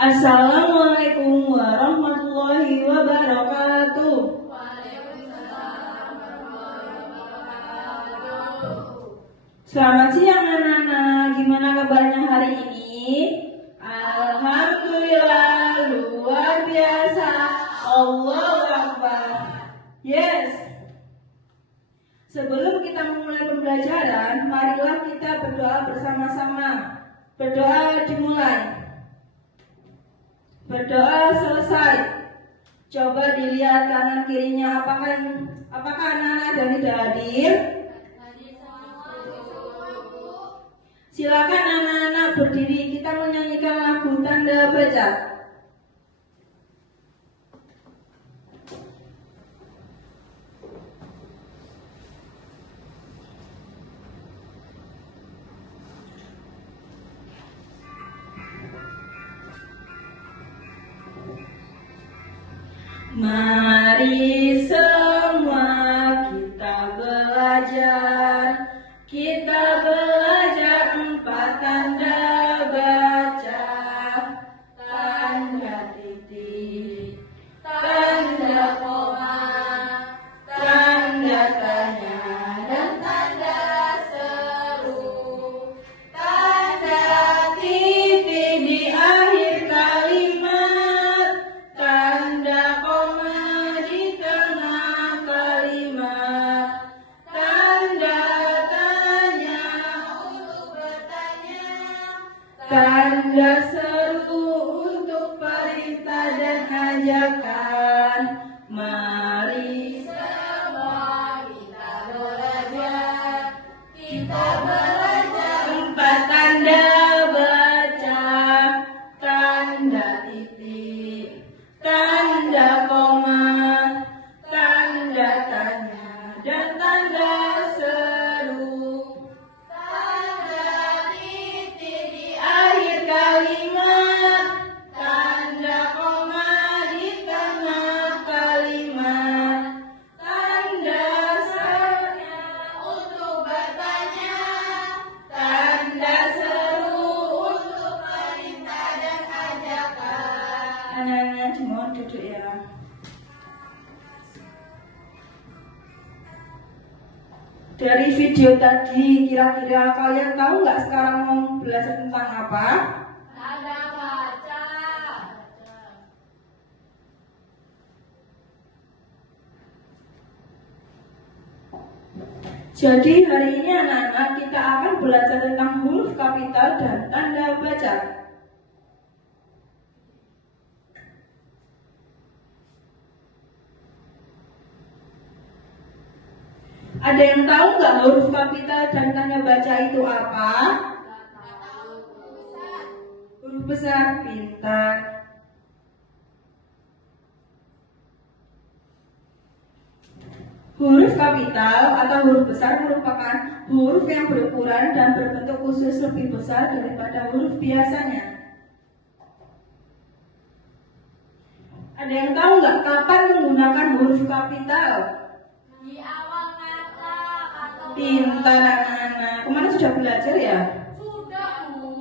Assalamualaikum warahmatullahi wabarakatuh. Selamat siang anak-anak, gimana kabarnya hari ini? Alhamdulillah, luar biasa. Allahu Akbar. Yes. Sebelum kita memulai pembelajaran, marilah kita berdoa bersama-sama. Berdoa dimulai. Berdoa selesai. Coba dilihat kanan kirinya, apakah anak-anak ada yang tidak hadir? Silakan anak-anak berdiri, kita menyanyikan lagu tanda baca. Mari semua kita belajar empat tanda baca. Tanda titik, tanda koma, tanda tanya, dan tanda seru. Tanda titik di akhir kalimat, tanda koma di tengah kalimat, tanda tanya untuk bertanya, tanda seru untuk perintah dan ajakan. Mari semua kita belajar empat tanda baca. Tanda titik, tanda koma, tanda tanya, dan tanda seru. Tanda titik di akhir kalimat, tanda koma di tengah kalimat, tanda serunya untuk bertanya, tanda seru untuk perintah dan ajakan. Anak-anak mohon duduk ya. Dari video tadi, kira-kira kalian tahu nggak sekarang mau belajar tentang apa? Tanda baca. Jadi hari ini anak-anak kita akan belajar tentang huruf kapital dan tanda baca. Ada yang tahu nggak huruf kapital dan tanda baca itu apa? Huruf besar, pintar. Huruf kapital atau huruf besar merupakan huruf yang berukuran dan berbentuk khusus lebih besar daripada huruf biasanya. Ada yang tahu nggak kapan menggunakan huruf kapital? Di awal kata atau Pintar anak-anak. Kemarin sudah belajar ya? Sudah, Bu.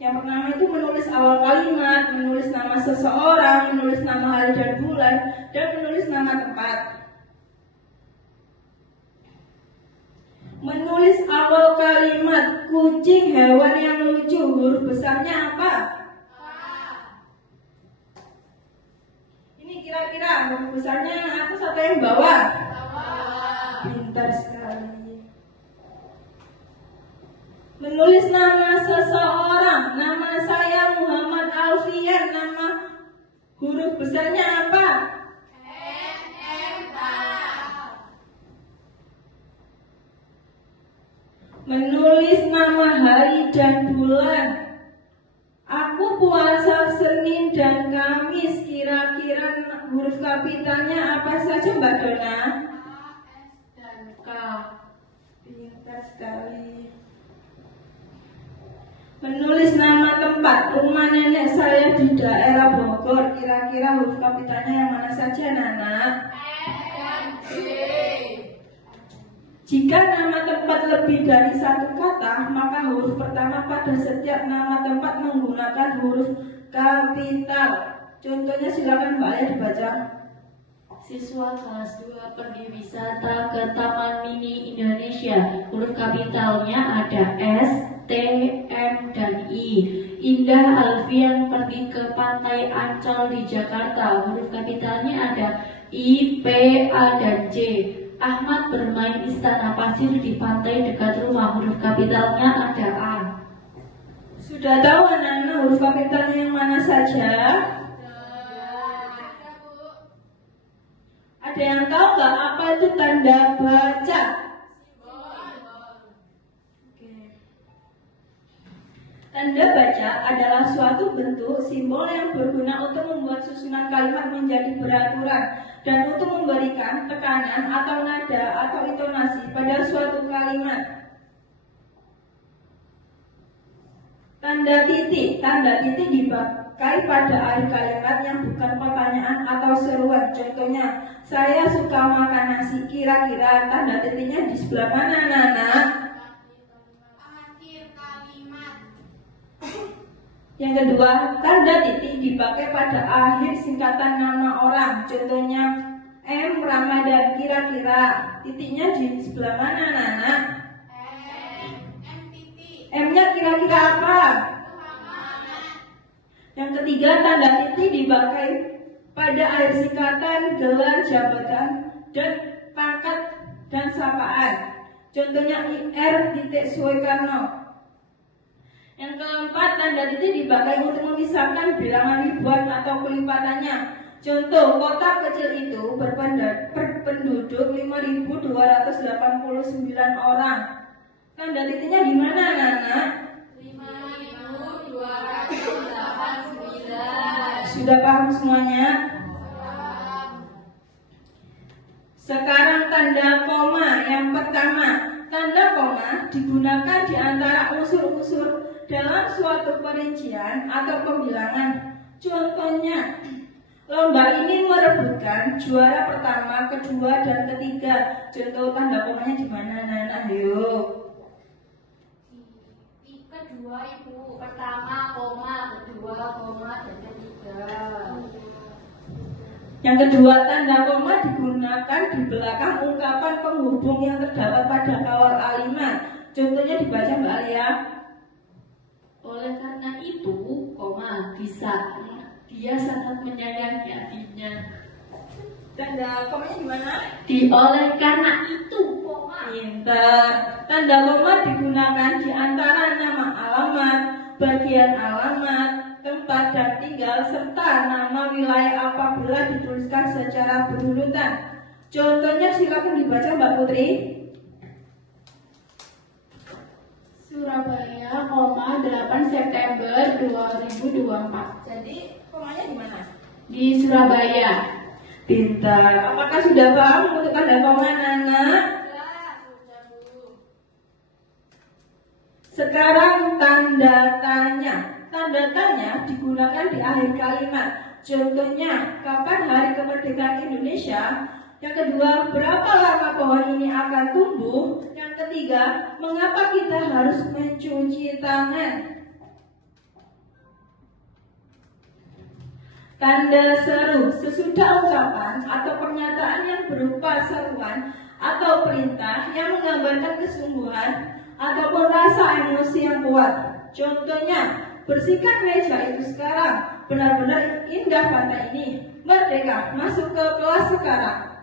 Yang pertama itu menulis awal kalimat, menulis nama seseorang, menulis nama hari dan bulan, dan menulis nama tempat. Menulis awal kalimat, kucing hewan yang lucu, huruf besarnya apa? Ini kira-kira huruf besarnya atas atau yang bawah? Pintar sekali. Menulis nama seseorang, nama saya Muhammad Alfian, nama huruf besarnya apa? Menulis nama hari dan bulan. Aku puasa Senin dan Kamis, kira-kira huruf kapitalnya apa saja Mbak Dona? Dan K. Pintar sekali. Menulis nama tempat, rumah nenek saya di daerah Bogor, kira-kira huruf kapitalnya yang mana saja Nana? dan J. Jika nama tempat lebih dari satu kata, maka huruf huruf pertama pada setiap nama tempat menggunakan huruf kapital. Contohnya silakan Mbak Aya dibaca. Siswa kelas 2 pergi wisata ke Taman Mini Indonesia. Huruf kapitalnya ada S, T, M, dan I. Indah Alfian pergi ke Pantai Ancol di Jakarta. Huruf kapitalnya ada I, P, A, dan J. Ahmad bermain istana pasir di pantai dekat rumah. Huruf kapitalnya ada A. Sudah tahu anak-anak huruf kapitalnya yang mana saja? Ada yang tahu nggak apa itu tanda baca? Oke. Tanda baca adalah suatu bentuk simbol yang berguna untuk membuat susunan kalimat menjadi beraturan dan untuk memberikan tekanan atau nada atau intonasi pada suatu kalimat. Tanda titik dipakai pada akhir kalimat yang bukan pertanyaan atau seruan. Contohnya, saya suka makan nasi. Kira-kira tanda titiknya di sebelah mana, Nana? Akhir kalimat. Yang kedua, tanda titik dipakai pada akhir singkatan nama orang. Contohnya, M. Ramadan. Kira-kira titiknya di sebelah mana, Nana? M-nya kira-kira apa? Yang ketiga, tanda titik dipakai pada akhir singkatan gelar jabatan dan pangkat dan sapaan. Contohnya IR titik Soekarno. Yang keempat, tanda titik dipakai untuk memisahkan bilangan ribuan atau kelipatannya. Contoh, kota kecil itu berpenduduk 5.289 orang. Tanda titiknya di mana, Nana? 5.289. Sudah paham semuanya? Sekarang tanda koma yang pertama. Tanda koma digunakan di antara unsur-unsur dalam suatu perincian atau pembilangan. Contohnya, lomba ini merebutkan juara pertama, kedua, dan ketiga. Contoh tanda komanya di mana, Nana? Ayo. Kedua Ibu, pertama koma, kedua koma, dan ketiga. Yang kedua, tanda koma digunakan di belakang ungkapan penghubung yang terdapat pada kawal kalimat. Contohnya dibaca Mbak Alia. Oleh karena itu, koma, dia sangat menyayangi adiknya. Tanda komanya di mana? Oleh karena itu, koma. Pintar. Tanda koma digunakan di antara nama alamat, bagian alamat, tempat dan tinggal, serta nama wilayah apabila dituliskan secara berurutan. Contohnya silakan dibaca Mbak Putri. Surabaya, 8 September 2024. Jadi komanya di mana? Di Surabaya. Pintar. Apakah sudah paham untuk tanda koma, Nana? Sudah Bu. Sekarang tanda tanya. Tanda tanya digunakan di akhir kalimat. Contohnya, kapan hari kemerdekaan Indonesia? Yang kedua, berapa lama pohon ini akan tumbuh? Yang ketiga, mengapa kita harus mencuci tangan? Tanda seru, sesudah ucapan atau pernyataan yang berupa seruan atau perintah yang menggambarkan kesungguhan ataupun rasa emosi yang kuat. Contohnya, bersihkan meja itu sekarang, benar-benar indah pantai ini. Merdeka, masuk ke kelas sekarang.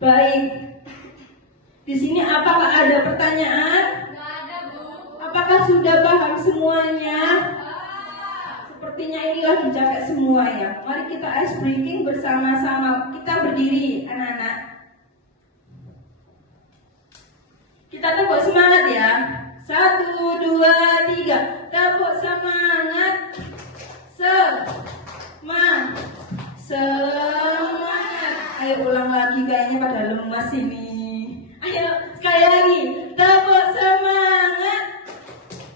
Baik, di sini apakah ada pertanyaan? Nggak ada Bu. Apakah sudah paham semuanya? Sepertinya ini lagi capek semua ya. Mari kita ice breaking bersama-sama. Kita berdiri, anak-anak. Kita tepuk semangat ya. 1, 2, 3. Tepuk semangat. Semangat. Ayo ulang lagi, kayaknya pada lemas ini. Ayo sekali lagi. Tepuk semangat.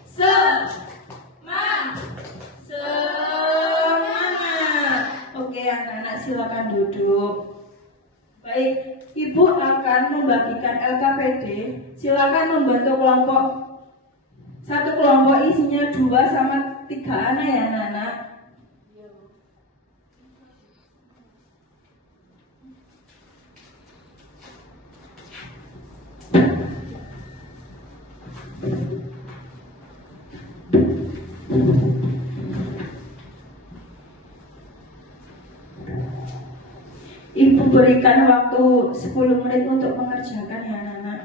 Semangat. Oke, anak-anak silakan duduk. Baik, Ibu akan membagikan LKP KPD, silakan membentuk kelompok. Satu kelompok isinya 2 sama 3 anak ya anak-anak. Ibu berikan waktu 10 menit untuk mengerjakan ya anak-anak.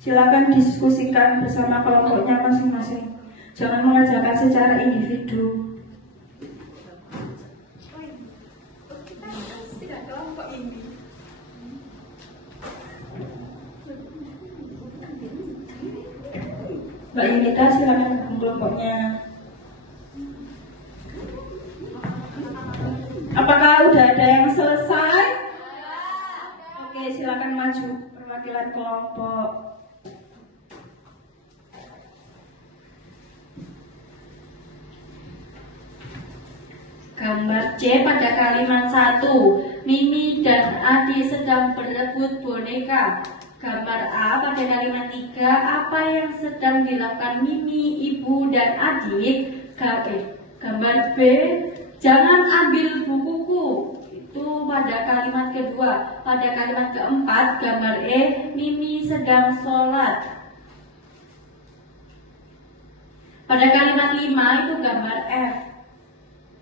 Silakan diskusikan bersama kelompoknya masing-masing. Jangan mengerjakan secara individu. Mbak Yunita silakan gabung kelompoknya. Apakah udah ada yang selesai? Oke, silakan maju perwakilan kelompok. Gambar C pada kalimat 1. Mimi dan Adi sedang berebut boneka. Gambar A pada kalimat 3. Apa yang sedang dilakukan Mimi, Ibu, dan adik? Gambar B. Jangan ambil bukuku. Itu pada kalimat kedua. Pada kalimat keempat, gambar E. Mimi sedang sholat. Pada kalimat 5 itu gambar F.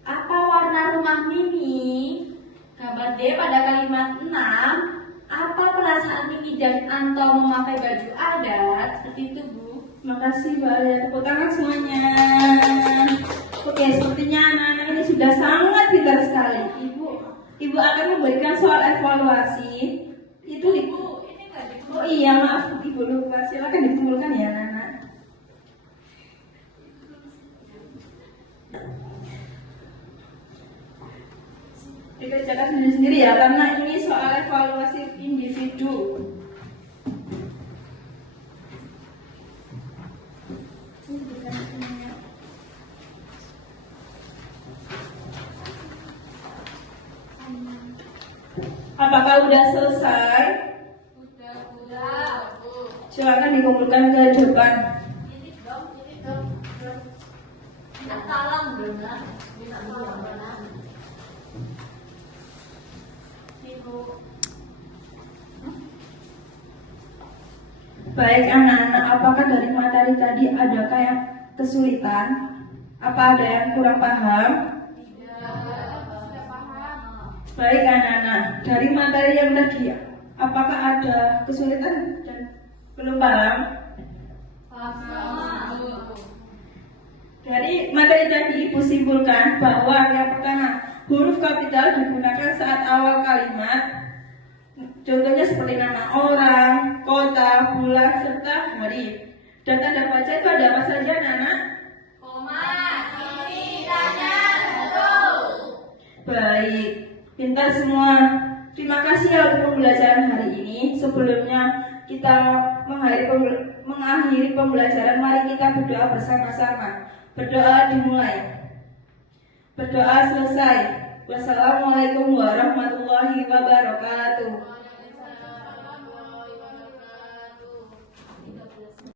Apa warna rumah Mimi? Gambar D pada kalimat 6. Apa perasaan Mimi dan Anto memakai baju adat? Seperti itu, Bu. Makasih Mbak Alia, tepuk tangan semuanya. Oke, sepertinya anak-anak ini sudah sangat pintar sekali. Ibu akan memberikan soal evaluasi. Itu Ibu. Oh iya, maaf Ibu lupa. Silakan dikumpulkan ya anak-anak. Dikerjakan sendiri-sendiri ya, karena ini soal evaluasi individu. Apakah udah selesai? Udah, Bu. Silakan dikumpulkan ke depan. Ini dong. Minta tolong benar. Minta tolong benar. Ibu. Baik anak-anak, apakah dari materi tadi adakah yang kesulitan? Apa ada yang kurang paham? Baik anak-anak, dari materi yang tadi, apakah ada kesulitan dan belum paham? Dari materi tadi Ibu simpulkan bahwa yang pertama, huruf kapital digunakan saat awal kalimat. Contohnya seperti nama orang, kota, bulan, serta hari. Dan tanda baca itu ada apa saja anak-anak? Koma, kiri, kanan, seru. Baik, pintar semua. Terima kasih ya untuk pembelajaran hari ini. Sebelumnya kita mengakhiri pembelajaran, mari kita berdoa bersama-sama. Berdoa dimulai. Berdoa selesai. Wassalamualaikum warahmatullahi wabarakatuh.